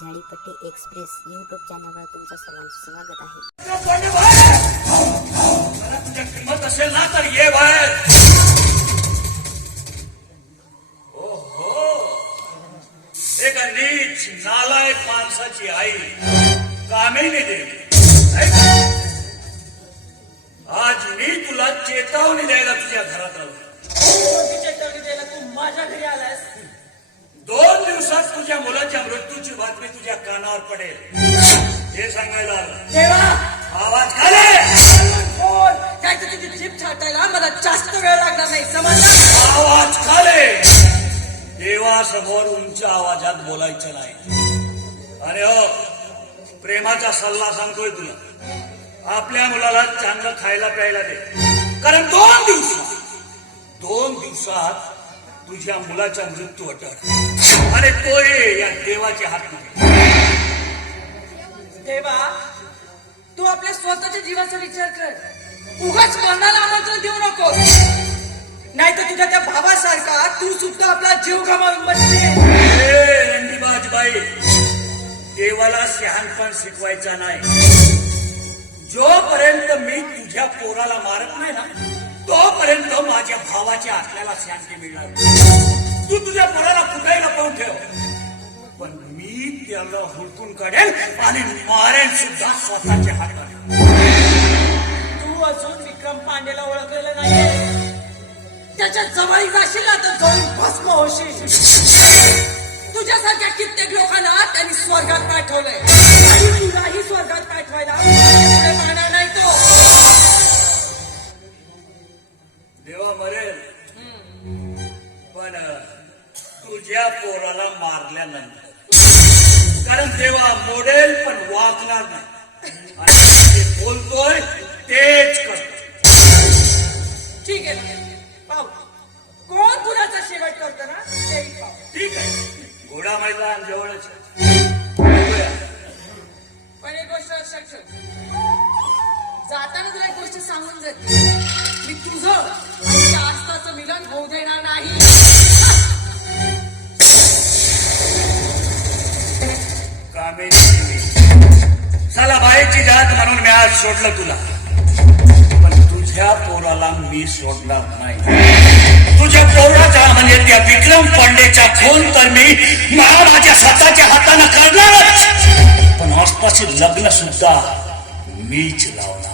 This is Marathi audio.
झाडीपट्टी एक्सप्रेस यूट्यूब चॅनलवर तुमचं सर्वांचं स्वागत आहे. तुझ्या किंमत असेल ना तर ये बाहेर. ओहो, एका नीच नालायक माणसाची आई कामिनी देवी, आज मी तुला चेतावणी द्यायला तुझ्या घरात आलो. चेतावणी द्यायला तू माझ्या घरी आलास? 2 दिवसात तुझ्या मुलाच्या मृत्यूची बातमी तुझ्या कानावर पडेल हे सांगायला आलो. देवा, आवाज खाले. बोल. काय तर तुझी जीभ छाटायला मला जास्त वेळ लागणार नाही, समजलं? आवाज खाले. देवासमोर उंच आवाजात बोलायचं नाही. अरे हो, प्रेमाचा सल्ला सांगतोय तुला. आपल्या मुलाला चांगलं खायला प्यायला दे, कारण 2 दिवसात तुझ्या मुलाचा मृत्यू अटळ आणि तो या देवाच्या हातमध्ये. देवा, तू आपल्या स्वतःच्या जीवाचा विचार कर. उगाच कोणाला आमंत्रण देऊ नकोस, नाही तर तुझ्या त्या भावासारखा तू सुद्धा आपला जीव गमावून बसशील. बाई, देवाला शहाणपण शिकवायचा नाही. जोपर्यंत मी तुझ्या पोराला मारत नाही ना, तोपर्यंत माझ्या भावाच्या आत्म्याला शांती मिळणार. तू तुझ्या पोराला कुठेही लपवून ठेव, पण मी त्याला हुडकून काढेन आणि मारेन सुद्धा स्वतःच्या हाताने. तू अजून विक्रम पांडेला ओळखलेलं नाहीये. त्याच्या जवळ जाशील ना तर जळून भस्म होशील. तुझ्यासारख्या कित्येक लोकांना त्यांनी स्वर्गात पाठवलंय आणि तुलाही स्वर्गात पाठवायला पुढे पाहणार नाही तो. देवा मरेल, पण तुझ्या पोराला मारल्यानंतर. कारण देवा मोडेल पण वागणार नाही, आणि जे बोलतोय तेच करतो. ठीक आहे, पाहू कोण गुणाचा शेवट करतो ना तेही पाहू. ठीक आहे, घोडा मैदान जवळच आहे. पण एक गोष्ट लक्षात ठेव, जाताना तुला एक गोष्ट सांगून जाते, मी तुझं आणि त्या आस्थाचं मिलन होऊ देणार नाही. चला बाईची जात म्हणून मी आज सोडलं तुला, पण तुझ्या पोराला मी सोडणार नाही. तुझ्या पोराचा म्हणजे त्या विक्रम पांडेचा खून तर मी माझ्या स्वतःच्या हाताने करणारच, पण आसपासचे लग्न सुद्धा मीच लावणार.